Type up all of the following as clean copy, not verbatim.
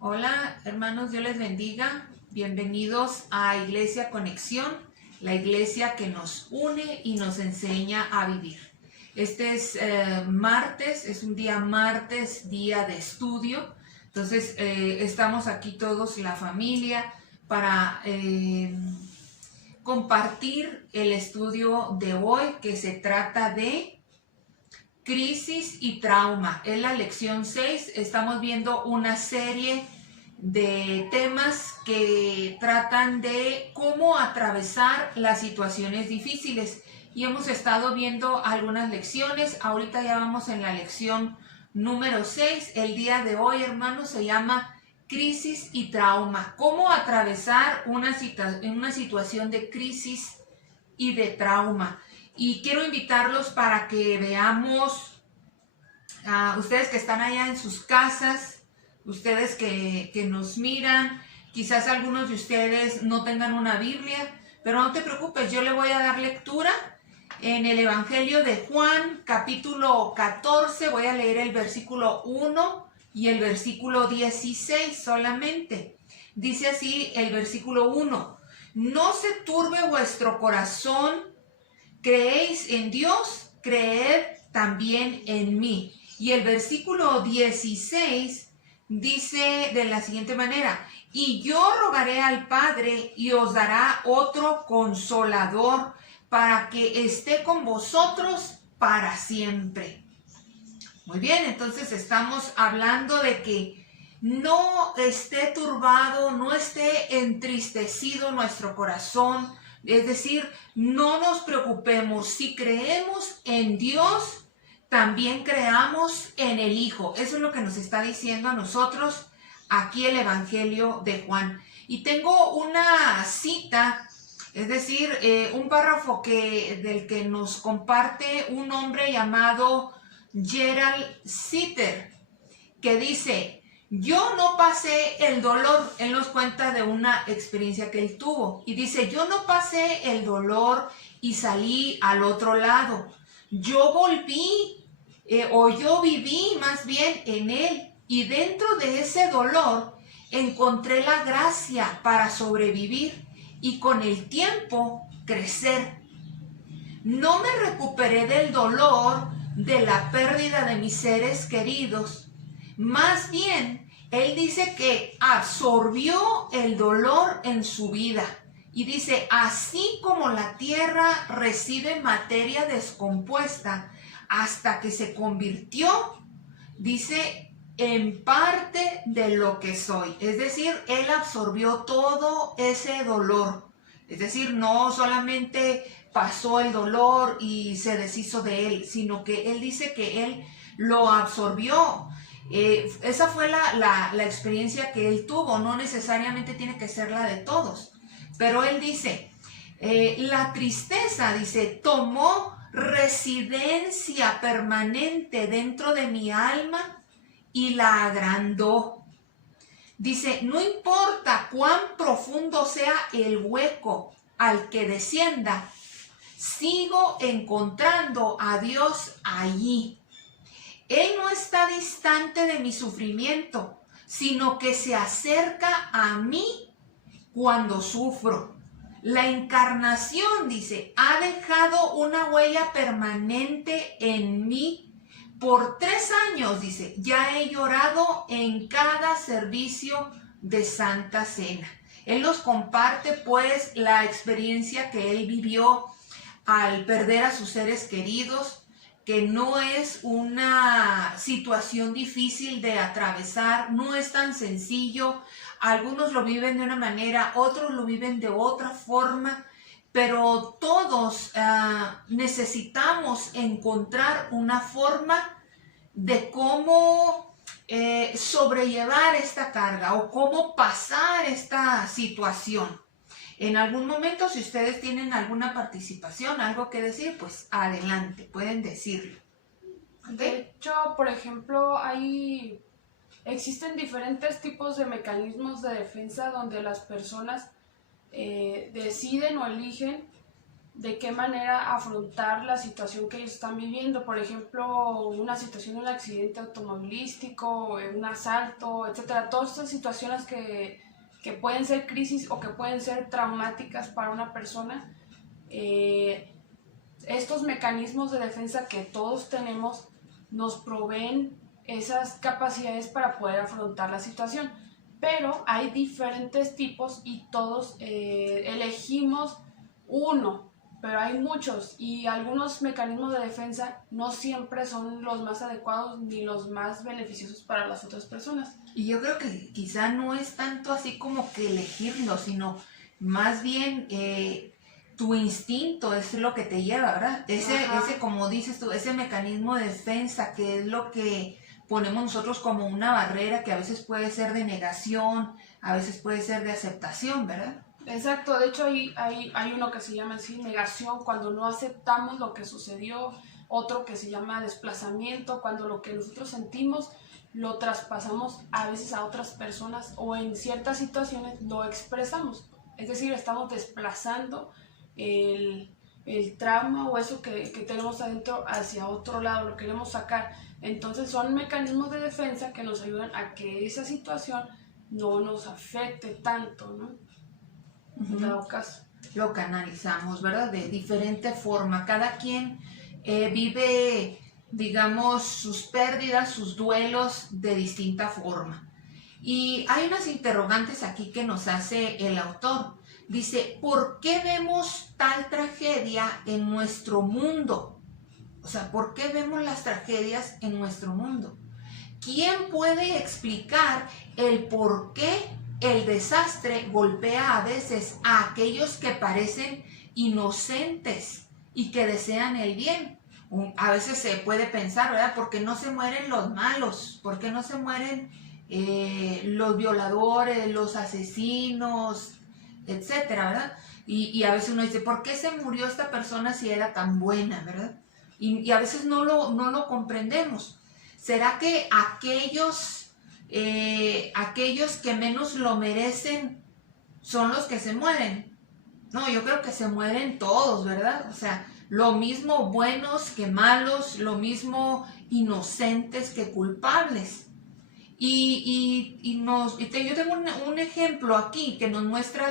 Hola hermanos, Dios les bendiga. Bienvenidos a Iglesia Conexión, la iglesia que nos une y nos enseña a vivir. Este es martes, es un día martes, día de estudio. Entonces estamos aquí todos, la familia, para compartir el estudio de hoy, que se trata de crisis y trauma. Es la lección 6. Estamos viendo una serie de temas que tratan de cómo atravesar las situaciones difíciles. Y hemos estado viendo algunas lecciones. Ahorita ya vamos en la lección número 6. El día de hoy, hermanos, se llama crisis y trauma. Cómo atravesar una situación de crisis y de trauma. Y quiero invitarlos para que veamos a ustedes que están allá en sus casas, ustedes que nos miran, quizás algunos de ustedes no tengan una Biblia, pero no te preocupes, yo le voy a dar lectura en el Evangelio de Juan, capítulo 14, voy a leer el versículo 1 y el versículo 16 solamente. Dice así el versículo 1: no se turbe vuestro corazón, creéis en Dios, creed también en mí. Y el versículo 16 dice de la siguiente manera: y yo rogaré al Padre y os dará otro consolador para que esté con vosotros para siempre. Muy bien, entonces estamos hablando de que no esté turbado, no esté entristecido nuestro corazón. Es decir, no nos preocupemos. Si creemos en Dios, también creamos en el Hijo. Eso es lo que nos está diciendo a nosotros aquí el Evangelio de Juan. Y tengo una cita, es decir, un párrafo del que nos comparte un hombre llamado Gerald Sitter, que dice: yo no pasé el dolor. Él nos cuenta de una experiencia que él tuvo y dice: yo no pasé el dolor y salí al otro lado. Yo volví, yo viví más bien en él, y dentro de ese dolor encontré la gracia para sobrevivir y con el tiempo crecer. No me recuperé del dolor de la pérdida de mis seres queridos. Más bien, él dice que absorbió el dolor en su vida. Y dice: así como la tierra recibe materia descompuesta hasta que se convirtió, dice, en parte de lo que soy. Es decir, él absorbió todo ese dolor. Es decir, no solamente pasó el dolor y se deshizo de él, sino que él dice que él lo absorbió. Esa fue la experiencia que él tuvo. No necesariamente tiene que ser la de todos, pero él dice, la tristeza, dice, tomó residencia permanente dentro de mi alma y la agrandó. Dice: no importa cuán profundo sea el hueco al que descienda, sigo encontrando a Dios allí. Él no está distante de mi sufrimiento, sino que se acerca a mí cuando sufro. La encarnación, dice, ha dejado una huella permanente en mí. Por 3 años, dice, ya he llorado en cada servicio de Santa Cena. Él nos comparte pues la experiencia que él vivió al perder a sus seres queridos, que no es una situación difícil de atravesar, no es tan sencillo. Algunos lo viven de una manera, otros lo viven de otra forma, pero todos necesitamos encontrar una forma de cómo sobrellevar esta carga o cómo pasar esta situación. En algún momento, si ustedes tienen alguna participación, algo que decir, pues adelante, pueden decirlo. ¿Okay? De hecho, por ejemplo, existen diferentes tipos de mecanismos de defensa donde las personas deciden o eligen de qué manera afrontar la situación que ellos están viviendo. Por ejemplo, una situación de un accidente automovilístico, un asalto, etcétera. Todas estas situaciones que pueden ser crisis o que pueden ser traumáticas para una persona. Estos mecanismos de defensa que todos tenemos nos proveen esas capacidades para poder afrontar la situación. Pero hay diferentes tipos y todos elegimos uno, pero hay muchos y algunos mecanismos de defensa no siempre son los más adecuados ni los más beneficiosos para las otras personas. Y yo creo que quizá no es tanto así como que elegirlo, sino más bien tu instinto es lo que te lleva, ¿verdad? Ese, como dices tú, ese mecanismo de defensa que es lo que ponemos nosotros como una barrera que a veces puede ser de negación, a veces puede ser de aceptación, ¿verdad? Exacto, de hecho hay uno que se llama así negación, cuando no aceptamos lo que sucedió, otro que se llama desplazamiento, cuando lo que nosotros sentimos lo traspasamos a veces a otras personas o en ciertas situaciones lo expresamos, es decir, estamos desplazando el trauma o eso que tenemos adentro hacia otro lado, lo queremos sacar. Entonces son mecanismos de defensa que nos ayudan a que esa situación no nos afecte tanto, ¿no? En dado caso. Lo canalizamos, ¿verdad? De diferente forma. Cada quien vive, digamos, sus pérdidas, sus duelos de distinta forma. Y hay unas interrogantes aquí que nos hace el autor. Dice, ¿por qué vemos tal tragedia en nuestro mundo? O sea, ¿por qué vemos las tragedias en nuestro mundo? ¿Quién puede explicar el por qué el desastre golpea a veces a aquellos que parecen inocentes y que desean el bien? A veces se puede pensar, ¿verdad? ¿Por qué no se mueren los malos? ¿Por qué no se mueren los violadores, los asesinos, etcétera, ¿verdad? Y a veces uno dice, ¿por qué se murió esta persona si era tan buena, ¿verdad? Y a veces no lo comprendemos. ¿Será que aquellos que menos lo merecen son los que se mueren? No, yo creo que se mueren todos, ¿verdad? O sea, lo mismo buenos que malos, lo mismo inocentes que culpables. Yo tengo un ejemplo aquí que nos muestra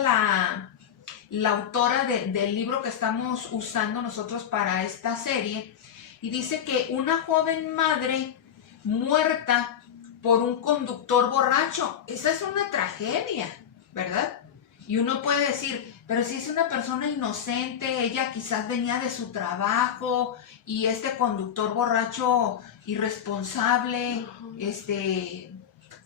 la autora del libro que estamos usando nosotros para esta serie, y dice que una joven madre muerta por un conductor borracho, esa es una tragedia, ¿verdad? Y uno puede decir, pero si es una persona inocente, ella quizás venía de su trabajo y este conductor borracho irresponsable,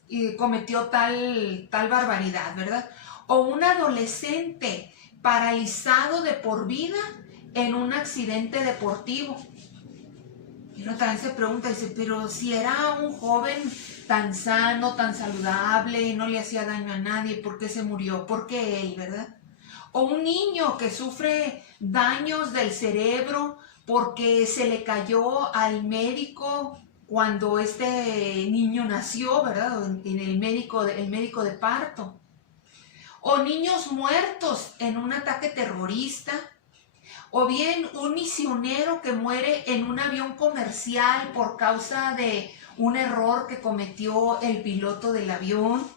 y cometió tal barbaridad, ¿verdad? O un adolescente paralizado de por vida en un accidente deportivo. Y uno también se pregunta, dice, pero si era un joven tan sano, tan saludable, no le hacía daño a nadie, ¿por qué se murió? ¿Por qué él, verdad? O un niño que sufre daños del cerebro porque se le cayó al médico cuando este niño nació, ¿verdad? En el médico de parto. O niños muertos en un ataque terrorista. O bien un misionero que muere en un avión comercial por causa de un error que cometió el piloto del avión.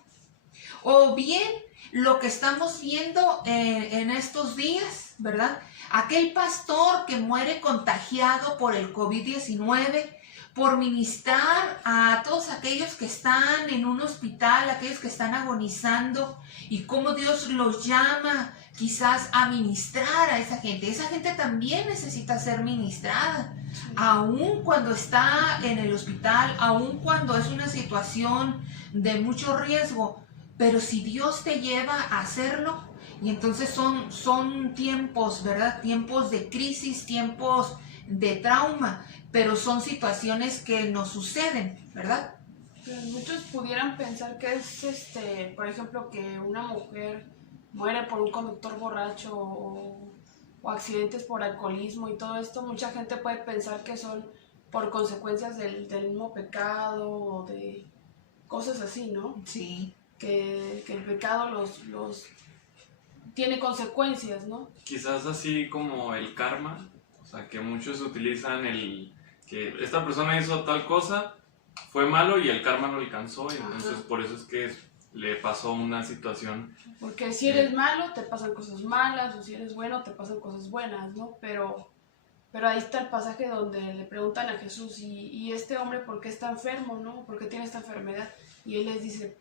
O bien lo que estamos viendo en estos días, ¿verdad? Aquel pastor que muere contagiado por el COVID-19 por ministrar a todos aquellos que están en un hospital, aquellos que están agonizando, y cómo Dios los llama quizás a ministrar a esa gente. Esa gente también necesita ser ministrada, aun cuando está en el hospital, aun cuando es una situación de mucho riesgo. Pero si Dios te lleva a hacerlo, y entonces son tiempos, ¿verdad? Tiempos de crisis, tiempos de trauma, pero son situaciones que nos suceden, ¿verdad? Muchos pudieran pensar que es, por ejemplo, que una mujer muere por un conductor borracho o accidentes por alcoholismo y todo esto. Mucha gente puede pensar que son por consecuencias del mismo pecado o de cosas así, ¿no? Sí. Que el pecado los tiene consecuencias, ¿no? Quizás así como el karma, o sea, que muchos utilizan que esta persona hizo tal cosa, fue malo y el karma no alcanzó, y entonces por eso es que le pasó una situación. Porque si eres malo, te pasan cosas malas, o si eres bueno, te pasan cosas buenas, ¿no? Pero ahí está el pasaje donde le preguntan a Jesús, ¿y este hombre por qué está enfermo, no? ¿Por qué tiene esta enfermedad? Y él les dice,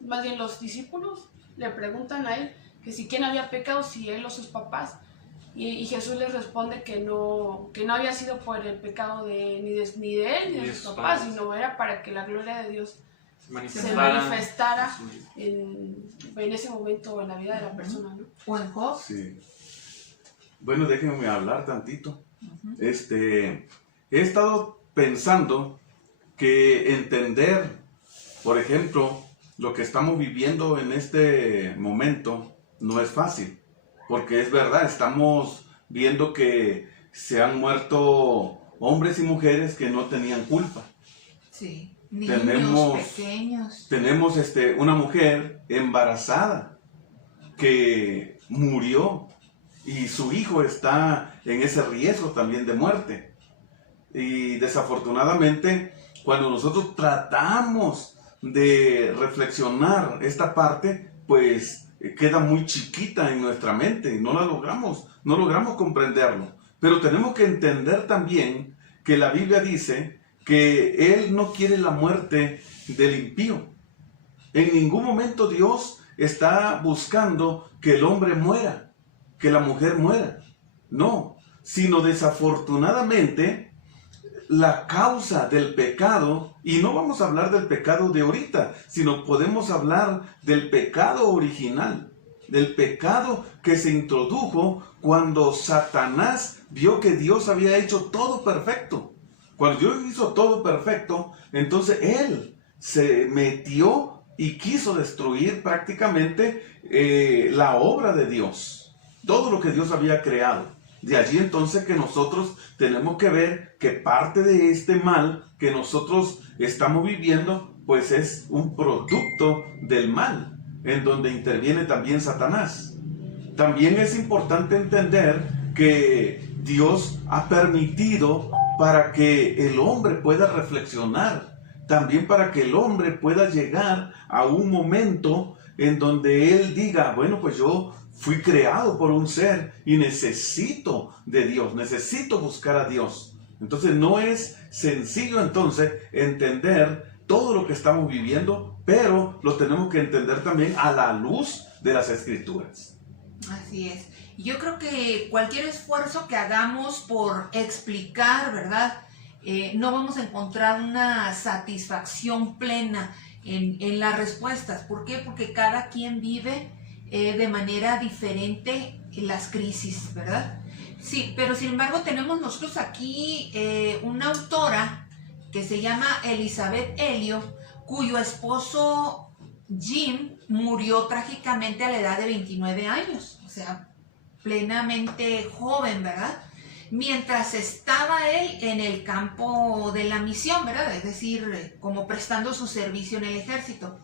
más bien los discípulos le preguntan a él que si quién había pecado, si él o sus papás. Y Jesús les responde que no había sido por el pecado ni de él ni de sus papás, sino era para que la gloria de Dios se manifestara en ese momento en la vida de la persona, ¿no? ¿O en Job? Sí. Bueno, déjenme hablar tantito. He estado pensando que entender, por ejemplo, lo que estamos viviendo en este momento no es fácil, porque es verdad, estamos viendo que se han muerto hombres y mujeres que no tenían culpa. Sí, niños pequeños. Tenemos una mujer embarazada que murió y su hijo está en ese riesgo también de muerte. Y desafortunadamente, cuando nosotros tratamos de reflexionar esta parte, pues queda muy chiquita en nuestra mente y no logramos comprenderlo. Pero tenemos que entender también que la Biblia dice que Él no quiere la muerte del impío. En ningún momento Dios está buscando que el hombre muera, que la mujer muera. No, sino desafortunadamente la causa del pecado, y no vamos a hablar del pecado de ahorita, sino podemos hablar del pecado original, del pecado que se introdujo cuando Satanás vio que Dios había hecho todo perfecto. Cuando Dios hizo todo perfecto, entonces Él se metió y quiso destruir prácticamente la obra de Dios, todo lo que Dios había creado. De allí entonces que nosotros tenemos que ver que parte de este mal que nosotros estamos viviendo, pues es un producto del mal, en donde interviene también Satanás. También es importante entender que Dios ha permitido para que el hombre pueda reflexionar, también para que el hombre pueda llegar a un momento en donde él diga, bueno, pues yo fui creado por un ser y necesito de Dios, necesito buscar a Dios. Entonces no es sencillo entonces entender todo lo que estamos viviendo, pero lo tenemos que entender también a la luz de las Escrituras. Así es. Yo creo que cualquier esfuerzo que hagamos por explicar, ¿verdad? No vamos a encontrar una satisfacción plena en las respuestas. ¿Por qué? Porque cada quien vive de manera diferente las crisis, ¿verdad? Sí, pero sin embargo tenemos nosotros aquí una autora que se llama Elizabeth Elliot, cuyo esposo Jim murió trágicamente a la edad de 29 años, o sea, plenamente joven, ¿verdad? Mientras estaba él en el campo de la misión, ¿verdad? Es decir, como prestando su servicio en el ejército.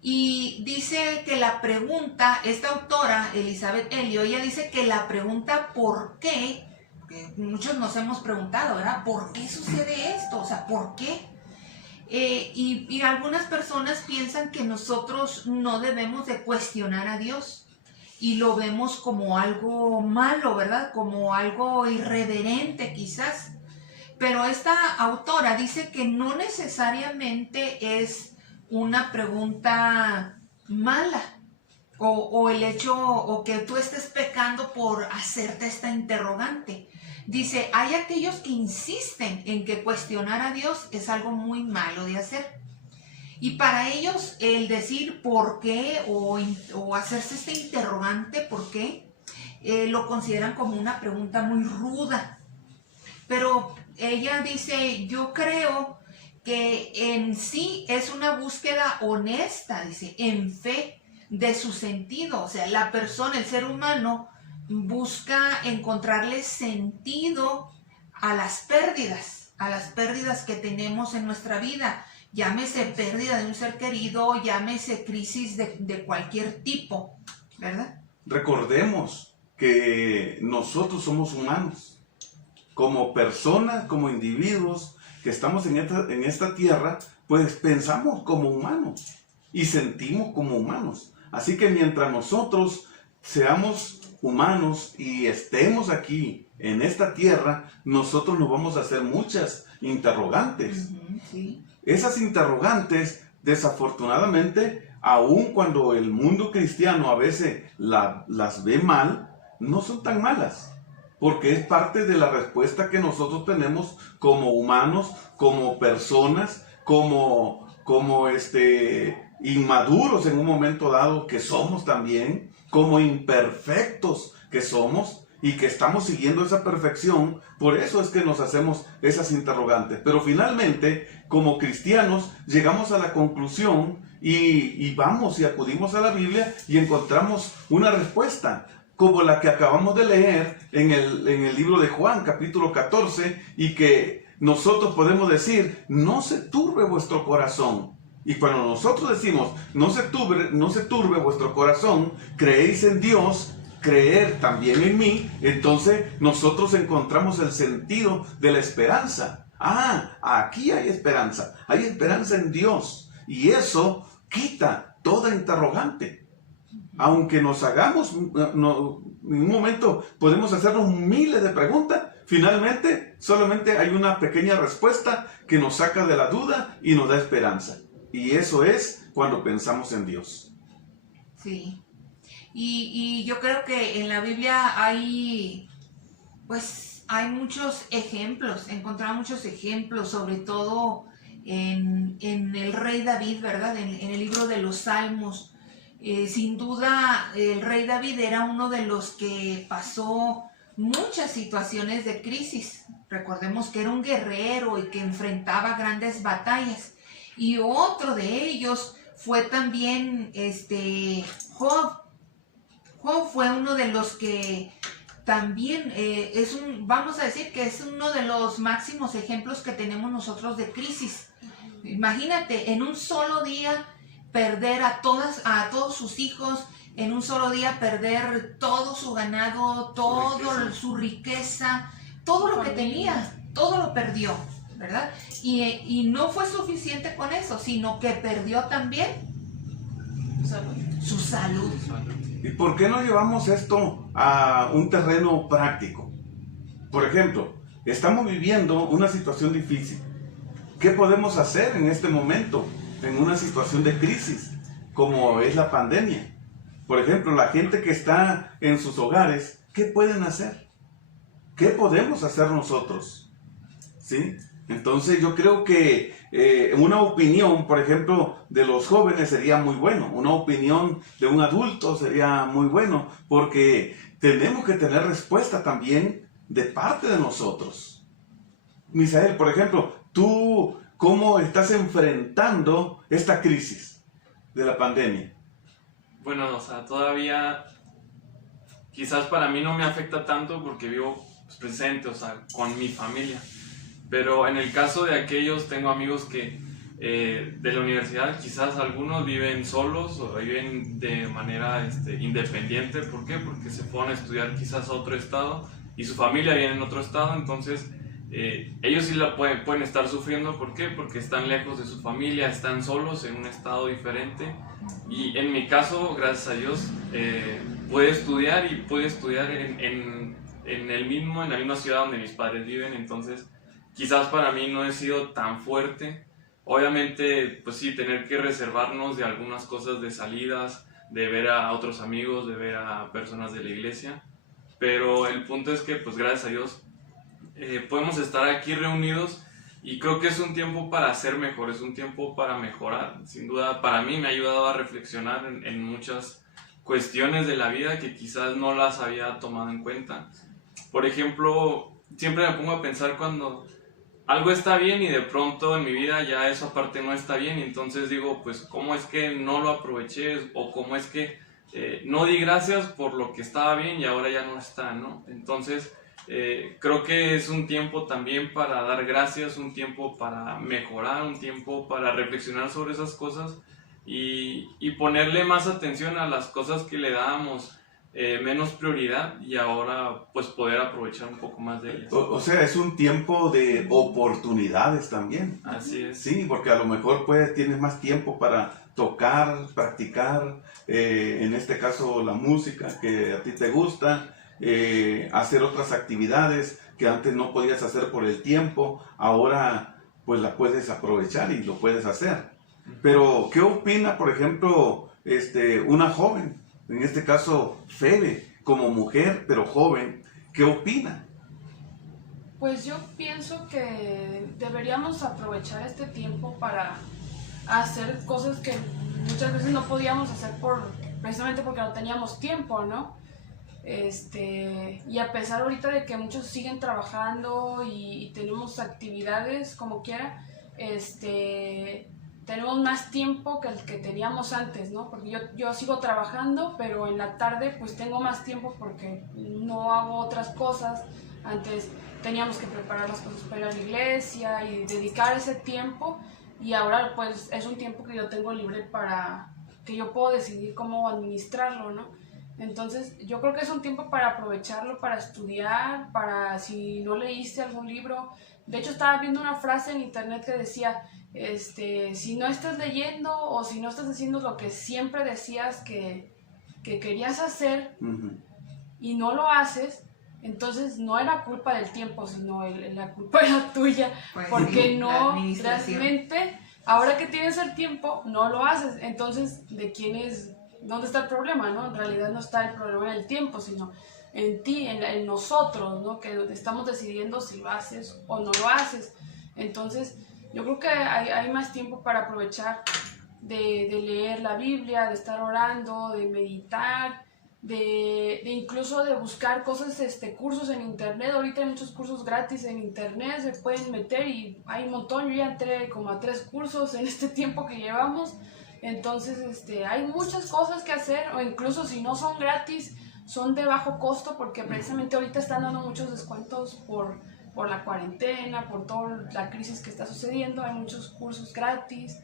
Y dice que la pregunta, esta autora, Elizabeth Elliot, ella dice que la pregunta ¿por qué? Que muchos nos hemos preguntado, ¿verdad? ¿Por qué sucede esto? O sea, ¿por qué? Y algunas personas piensan que nosotros no debemos de cuestionar a Dios y lo vemos como algo malo, ¿verdad? Como algo irreverente quizás. Pero esta autora dice que no necesariamente es una pregunta mala o el hecho o que tú estés pecando por hacerte esta interrogante. Dice, hay aquellos que insisten en que cuestionar a Dios es algo muy malo de hacer. Y para ellos el decir por qué o hacerse este interrogante por qué, lo consideran como una pregunta muy ruda. Pero ella dice, yo creo que en sí es una búsqueda honesta, dice, en fe de su sentido. O sea, la persona, el ser humano, busca encontrarle sentido a las pérdidas que tenemos en nuestra vida. Llámese pérdida de un ser querido, llámese crisis de cualquier tipo, ¿verdad? recordemos que nosotros somos humanos, como personas, como individuos que estamos en esta tierra, pues pensamos como humanos y sentimos como humanos. Así que mientras nosotros seamos humanos y estemos aquí en esta tierra, nosotros nos vamos a hacer muchas interrogantes. Sí. Esas interrogantes, desafortunadamente, aun cuando el mundo cristiano a veces las ve mal, no son tan malas, porque es parte de la respuesta que nosotros tenemos como humanos, como personas, como inmaduros en un momento dado que somos también, como imperfectos que somos y que estamos siguiendo esa perfección. Por eso es que nos hacemos esas interrogantes. Pero finalmente, como cristianos, llegamos a la conclusión y vamos y acudimos a la Biblia y encontramos una respuesta, como la que acabamos de leer en el libro de Juan, capítulo 14, y que nosotros podemos decir: no se turbe vuestro corazón. Y cuando nosotros decimos: no se turbe vuestro corazón, creéis en Dios, creer también en mí, entonces nosotros encontramos el sentido de la esperanza. Aquí hay esperanza en Dios, y eso quita toda interrogante. Aunque nos hagamos, en un momento podemos hacernos miles de preguntas, finalmente solamente hay una pequeña respuesta que nos saca de la duda y nos da esperanza. Y eso es cuando pensamos en Dios. Sí. Y yo creo que en la Biblia hay muchos ejemplos, encontramos muchos ejemplos, sobre todo en el rey David, ¿verdad? En el libro de los Salmos. Sin duda, el rey David era uno de los que pasó muchas situaciones de crisis. Recordemos que era un guerrero y que enfrentaba grandes batallas. Y otro de ellos fue también Job. Job fue uno de los que también vamos a decir que es uno de los máximos ejemplos que tenemos nosotros de crisis. Imagínate, en un solo día perder a todos sus hijos, en un solo día perder todo su ganado, su riqueza, todo lo que tenía, todo lo perdió, ¿verdad? Y no fue suficiente con eso, sino que perdió también su salud. ¿Y por qué no llevamos esto a un terreno práctico? Por ejemplo, estamos viviendo una situación difícil. ¿Qué podemos hacer en este momento, en una situación de crisis, como es la pandemia? Por ejemplo, la gente que está en sus hogares, ¿qué pueden hacer? ¿Qué podemos hacer nosotros? ¿Sí? Entonces yo creo que una opinión, por ejemplo, de los jóvenes sería muy bueno. Una opinión de un adulto sería muy bueno, porque tenemos que tener respuesta también de parte de nosotros. Misael, por ejemplo, ¿tú cómo estás enfrentando esta crisis de la pandemia? Bueno, o sea, todavía quizás para mí no me afecta tanto porque vivo presente, o sea, con mi familia. Pero en el caso de aquellos, tengo amigos que de la universidad, quizás algunos viven solos o viven de manera independiente. ¿Por qué? Porque se fueron a estudiar quizás a otro estado y su familia vive en otro estado, entonces ellos sí la pueden estar sufriendo. ¿Por qué? Porque están lejos de su familia, están solos en un estado diferente. Y en mi caso, gracias a Dios, pude estudiar en la misma ciudad donde mis padres viven, entonces quizás para mí no he sido tan fuerte. Obviamente, pues sí, tener que reservarnos de algunas cosas, de salidas, de ver a otros amigos, de ver a personas de la iglesia. Pero el punto es que, pues gracias a Dios, podemos estar aquí reunidos y creo que es un tiempo para ser mejor, es un tiempo para mejorar. Sin duda, para mí me ha ayudado a reflexionar en muchas cuestiones de la vida que quizás no las había tomado en cuenta. Por ejemplo, siempre me pongo a pensar cuando algo está bien y de pronto en mi vida ya esa parte no está bien, y entonces digo, pues ¿cómo es que no lo aproveché? O ¿cómo es que no di gracias por lo que estaba bien y ahora ya no está, ¿no? Entonces creo que es un tiempo también para dar gracias, un tiempo para mejorar, un tiempo para reflexionar sobre esas cosas y ponerle más atención a las cosas que le dábamos menos prioridad y ahora pues poder aprovechar un poco más de ellas. O sea, es un tiempo de oportunidades también. Así es. Sí, porque a lo mejor pues tienes más tiempo para tocar, practicar, en este caso la música que a ti te gusta, hacer otras actividades que antes no podías hacer por el tiempo, ahora pues la puedes aprovechar y lo puedes hacer. Pero, ¿qué opina, por ejemplo, una joven? En este caso, Febe, como mujer, pero joven, ¿qué opina? Pues yo pienso que deberíamos aprovechar este tiempo para hacer cosas que muchas veces no podíamos hacer precisamente porque no teníamos tiempo, ¿no? Y a pesar ahorita de que muchos siguen trabajando y tenemos actividades como quiera, tenemos más tiempo que el que teníamos antes, ¿no? Porque yo sigo trabajando, pero en la tarde pues tengo más tiempo porque no hago otras cosas. Antes teníamos que preparar las cosas para ir a la iglesia y dedicar ese tiempo, y ahora pues es un tiempo que yo tengo libre para que yo puedo decidir cómo administrarlo, ¿no? Entonces yo creo que es un tiempo para aprovecharlo, para estudiar, para si no leíste algún libro. De hecho estaba viendo una frase en internet que decía, si no estás leyendo o si no estás haciendo lo que siempre decías que querías hacer y no lo haces, entonces no era culpa del tiempo, sino la culpa era tuya, pues, porque no administración. realmente, ahora que tienes el tiempo, no lo haces. Entonces, ¿dónde está el problema, no? En realidad no está el problema en el tiempo, sino en ti, en nosotros, ¿no? Que estamos decidiendo si lo haces o no lo haces. Entonces, yo creo que hay más tiempo para aprovechar de leer la Biblia, de estar orando, de meditar, de incluso de buscar cosas, cursos en internet. Ahorita hay muchos cursos gratis en internet, se pueden meter y hay un montón. Yo ya entré como a 3 cursos en este tiempo que llevamos. Entonces, hay muchas cosas que hacer, o incluso si no son gratis, son de bajo costo, porque precisamente ahorita están dando muchos descuentos por la cuarentena, por toda la crisis que está sucediendo. Hay muchos cursos gratis.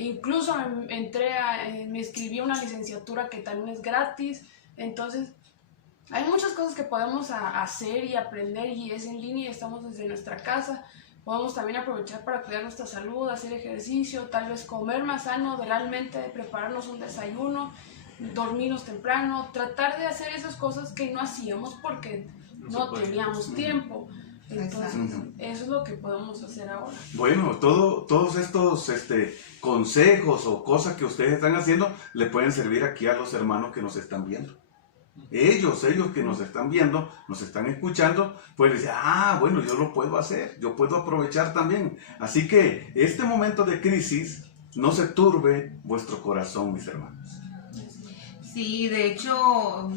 Incluso me inscribí a una licenciatura que también es gratis. Entonces, hay muchas cosas que podemos hacer y aprender, y es en línea, estamos desde nuestra casa. Podemos también aprovechar para cuidar nuestra salud, hacer ejercicio, tal vez comer más sano, realmente prepararnos un desayuno, dormirnos temprano, tratar de hacer esas cosas que no hacíamos porque no teníamos tiempo. Entonces, eso es lo que podemos hacer ahora. Bueno, todos estos consejos o cosas que ustedes están haciendo le pueden servir aquí a los hermanos que nos están viendo. Ellos que nos están viendo, nos están escuchando, pues dicen, bueno, yo lo puedo hacer, yo puedo aprovechar también. Así que este momento de crisis, no se turbe vuestro corazón, mis hermanos. Sí, de hecho,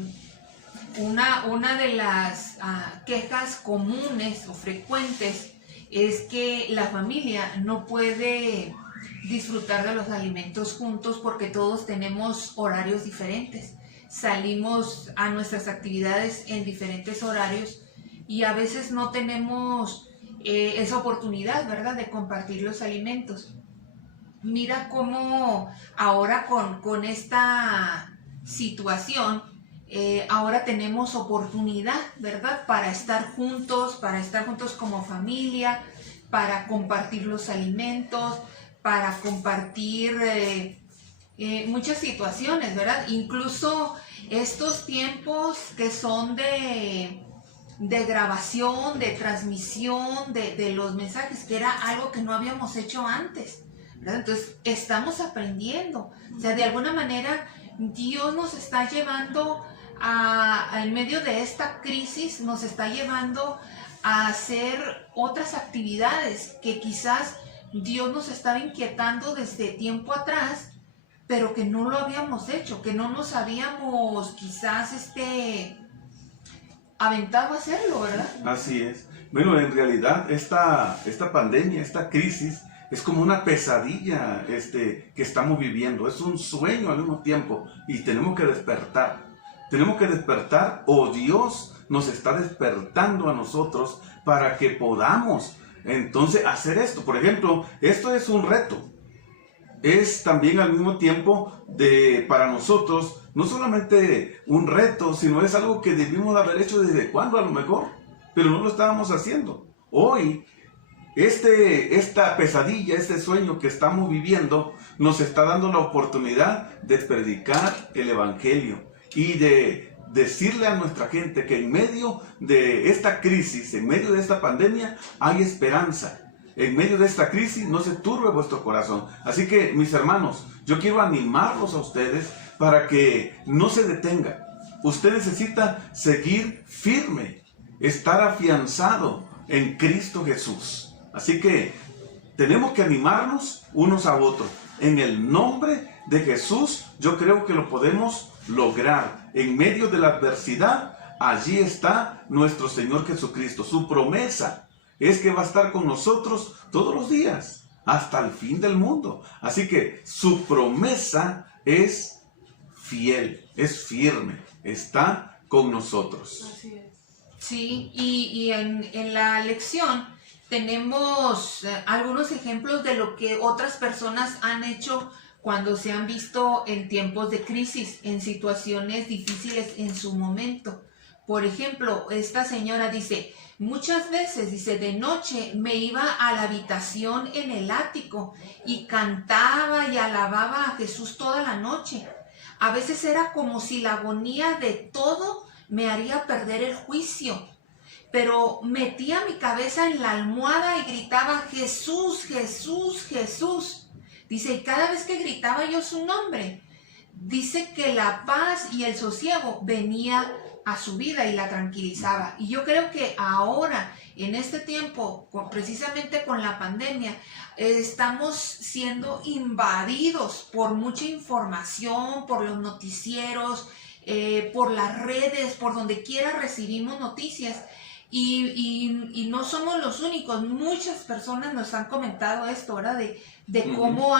una de las quejas comunes o frecuentes es que la familia no puede disfrutar de los alimentos juntos porque todos tenemos horarios diferentes. Salimos a nuestras actividades en diferentes horarios y a veces no tenemos esa oportunidad, ¿verdad?, de compartir los alimentos. Mira cómo ahora con esta situación, ahora tenemos oportunidad, ¿verdad?, para estar juntos como familia, para compartir los alimentos, para compartir muchas situaciones, ¿verdad? Incluso estos tiempos que son de grabación, de transmisión de los mensajes, que era algo que no habíamos hecho antes, ¿verdad? Entonces, estamos aprendiendo. O sea, de alguna manera, Dios nos está llevando en medio de esta crisis, nos está llevando a hacer otras actividades que quizás Dios nos estaba inquietando desde tiempo atrás, pero que no lo habíamos hecho, que no nos habíamos quizás aventado a hacerlo, ¿verdad? Así es. Bueno, en realidad esta pandemia, esta crisis, es como una pesadilla que estamos viviendo. Es un sueño al mismo tiempo y tenemos que despertar. Tenemos que despertar, o Dios nos está despertando a nosotros para que podamos entonces hacer esto. Por ejemplo, esto es un reto. es también al mismo tiempo para nosotros, no solamente un reto, sino es algo que debimos haber hecho desde cuando a lo mejor, pero no lo estábamos haciendo. Hoy, esta pesadilla, este sueño que estamos viviendo, nos está dando la oportunidad de predicar el Evangelio y de decirle a nuestra gente que en medio de esta crisis, en medio de esta pandemia, hay esperanza. En medio de esta crisis no se turbe vuestro corazón. Así que, mis hermanos, yo quiero animarlos a ustedes para que no se detengan. Usted necesita seguir firme, estar afianzado en Cristo Jesús. Así que tenemos que animarnos unos a otros. En el nombre de Jesús, yo creo que lo podemos lograr. En medio de la adversidad, allí está nuestro Señor Jesucristo. Su promesa es que va a estar con nosotros todos los días, hasta el fin del mundo. Así que su promesa es fiel, es firme, está con nosotros. Así es. Sí, y en la lección tenemos algunos ejemplos de lo que otras personas han hecho cuando se han visto en tiempos de crisis, en situaciones difíciles en su momento. Por ejemplo, esta señora dice, muchas veces, dice, de noche me iba a la habitación en el ático y cantaba y alababa a Jesús toda la noche. A veces era como si la agonía de todo me haría perder el juicio. Pero metía mi cabeza en la almohada y gritaba, Jesús, Jesús, Jesús. Dice, y cada vez que gritaba yo su nombre, dice que la paz y el sosiego venía a su vida y la tranquilizaba. Y yo creo que ahora, en este tiempo, precisamente con la pandemia, estamos siendo invadidos por mucha información, por los noticieros, por las redes, por donde quiera recibimos noticias. Y no somos los únicos, muchas personas nos han comentado esto, ¿verdad? De cómo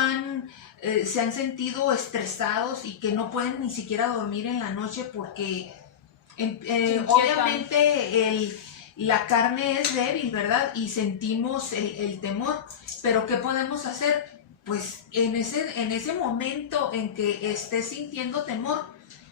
se han sentido estresados y que no pueden ni siquiera dormir en la noche porque obviamente la carne es débil, ¿verdad? Y sentimos el temor, pero ¿qué podemos hacer? Pues en ese momento en que estés sintiendo temor,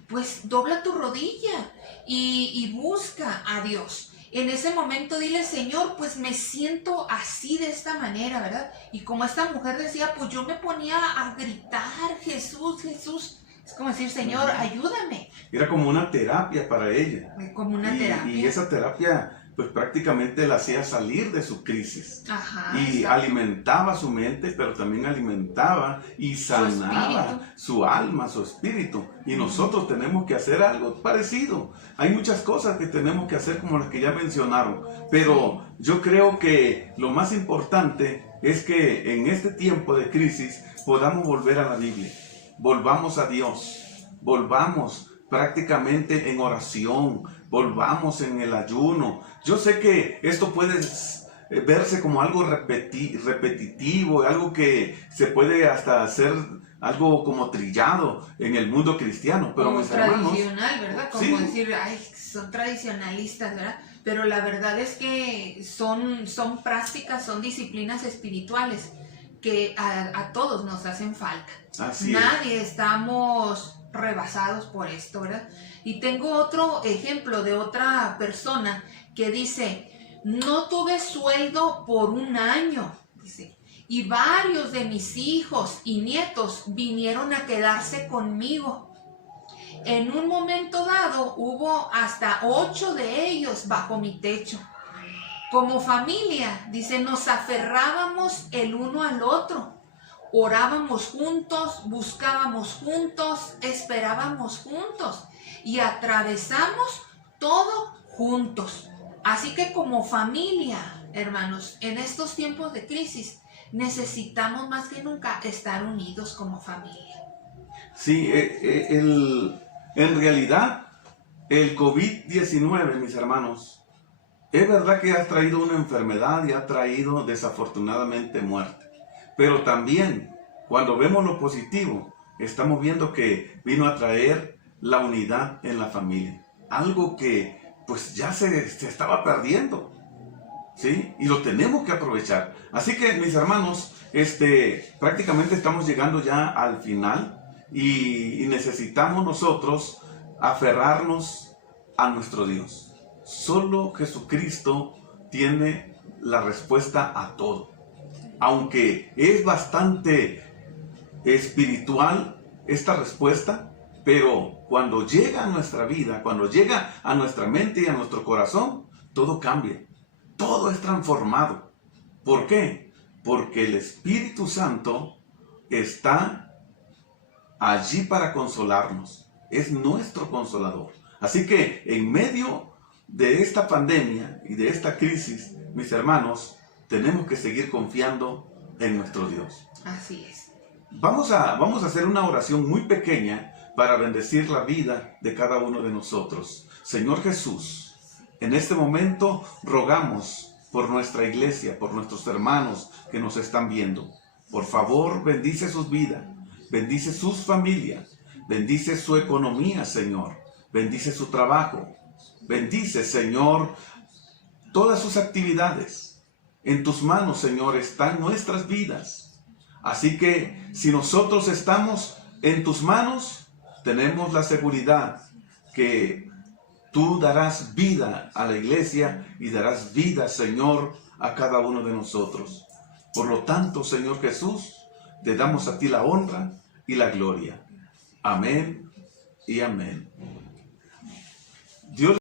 pues dobla tu rodilla y busca a Dios. En ese momento dile, Señor, pues me siento así de esta manera, ¿verdad? Y como esta mujer decía, pues yo me ponía a gritar, Jesús, Jesús. Es como decir, Señor, ayúdame. Era como una terapia para ella. Como una terapia. Y esa terapia, pues prácticamente la hacía salir de su crisis. Ajá, y exacto. Alimentaba su mente, pero también alimentaba y sanaba su alma, su espíritu. Y nosotros tenemos que hacer algo parecido. Hay muchas cosas que tenemos que hacer como las que ya mencionaron. Pero yo creo que lo más importante es que en este tiempo de crisis podamos volver a la Biblia. Volvamos a Dios. Volvamos prácticamente en oración. Volvamos en el ayuno. Yo sé que esto puede verse como algo repetitivo, algo que se puede hasta hacer algo como trillado en el mundo cristiano, pero como mis hermanos, tradicional, ¿verdad? Como sí. decir, ay, son tradicionalistas, ¿verdad? Pero la verdad es que son prácticas, son disciplinas espirituales que a todos nos hacen falta. Así Nadie estamos rebasados por esto, ¿verdad? Y tengo otro ejemplo de otra persona que dice, no tuve sueldo por un año, dice, y varios de mis hijos y nietos vinieron a quedarse conmigo. En un momento dado hubo hasta 8 de ellos bajo mi techo. Como familia, dice, nos aferrábamos el uno al otro. Orábamos juntos, buscábamos juntos, esperábamos juntos y atravesamos todo juntos. Así que como familia, hermanos, en estos tiempos de crisis, necesitamos más que nunca estar unidos como familia. Sí, en realidad, el COVID-19, mis hermanos, es verdad que ha traído una enfermedad y ha traído desafortunadamente muerte. Pero también, cuando vemos lo positivo, estamos viendo que vino a traer la unidad en la familia. Algo que pues ya se estaba perdiendo, ¿sí? Y lo tenemos que aprovechar. Así que, mis hermanos, prácticamente estamos llegando ya al final y necesitamos nosotros aferrarnos a nuestro Dios. Solo Jesucristo tiene la respuesta a todo. Aunque es bastante espiritual esta respuesta, pero cuando llega a nuestra vida, cuando llega a nuestra mente y a nuestro corazón, todo cambia, todo es transformado. ¿Por qué? Porque el Espíritu Santo está allí para consolarnos, es nuestro consolador. Así que en medio de esta pandemia y de esta crisis, mis hermanos, tenemos que seguir confiando en nuestro Dios. Así es. Vamos a hacer una oración muy pequeña para bendecir la vida de cada uno de nosotros. Señor Jesús, en este momento rogamos por nuestra iglesia, por nuestros hermanos que nos están viendo. Por favor, bendice sus vidas, bendice sus familias, bendice su economía, Señor. Bendice su trabajo. Bendice, Señor, todas sus actividades. En tus manos, Señor, están nuestras vidas. Así que si nosotros estamos en tus manos, tenemos la seguridad que tú darás vida a la iglesia y darás vida, Señor, a cada uno de nosotros. Por lo tanto, Señor Jesús, te damos a ti la honra y la gloria. Amén y amén. Dios